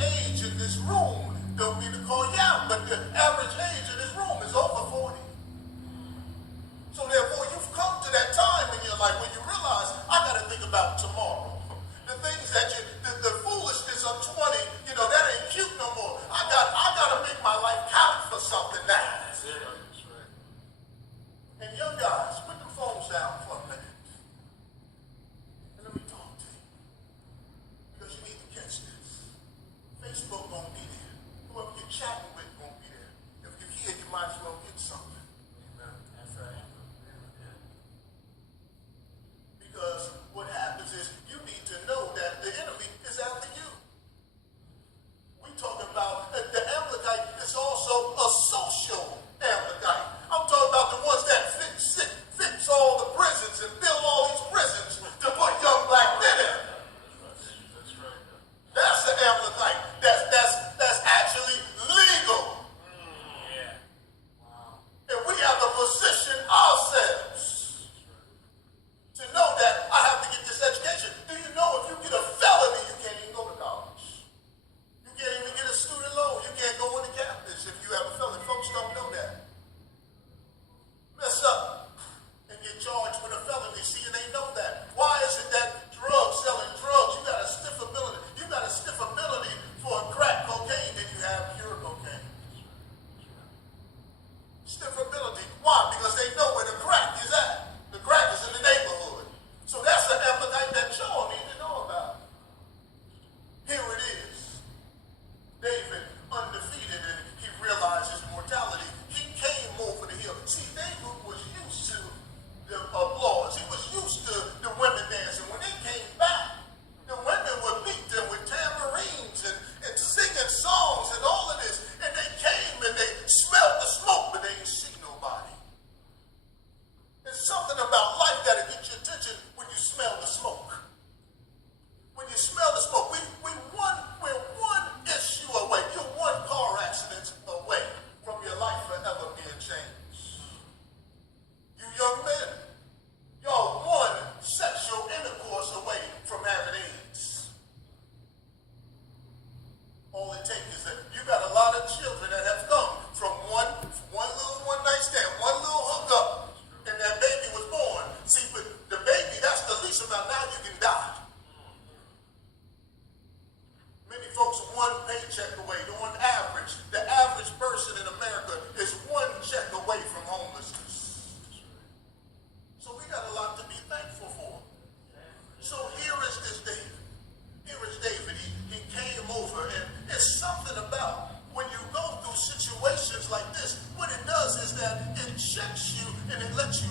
age in this room, don't mean to call you out, but the average age in this room is over 40. So therefore, you've come to that time in your life when you realize, I got to think about tomorrow. The things that the foolishness of 20, that ain't cute no more. I got to make my life count for something now. That's right. And young guys, put the phones down for a minute. And let me talk to you. Because you need to catch this. Facebook won't be there. Whoever you're chatting with won't be there. If you're here, you might as well get something. That's right. Because what happens is you need to know that the enemy is after you. We talking about the Amalekite is also a social Amalekite. I'm talking about the ones that fix all the prisons and build all these prisons to put young black men in. That's right. That's the Amalekite. That's actually legal. Yeah. Wow. And we have to position ourselves to know that I have to get this education. Do you know if you get a felony, you can't even go to college? You can't even get a student loan. You can't go on the campus if you have a felony. Folks don't know that. Mess up and get charged with a felony. See, and they know that. Why is it that selling drugs, you got a stiff ability. You got a stiff ability for crack cocaine than you have pure cocaine. Stiff ability. Why? Because they know where the crack is at. The crack is in the neighborhood. So that's the appetite that y'all need to know about. Here it is. David, undefeated, and he realized his mortality. He came over the hill. See, David was used to the applause. He was used to the women dancing. When they came back, the women would meet them with tambourines and singing songs and all of this. And they came and they smelled the smoke, but they didn't see nobody. There's something about life that'll get your attention when you smell the smoke. When you smell the smoke, we're one issue away. You're one car accident away from your life forever being changed. You young men, y'all one sexual intercourse away from having AIDS. All it takes is that you got a lot of children that have come from one little one night stand, one little hookup, and that baby was born. See, but the baby, that's the least amount. Now you can die. Many folks are one paycheck away. The average person in America is one check away from homelessness. So we got a lot to be thankful for. So here is this David. Here is David. He came over, and it's something about when you go through situations like this, what it does is that it checks you and it lets you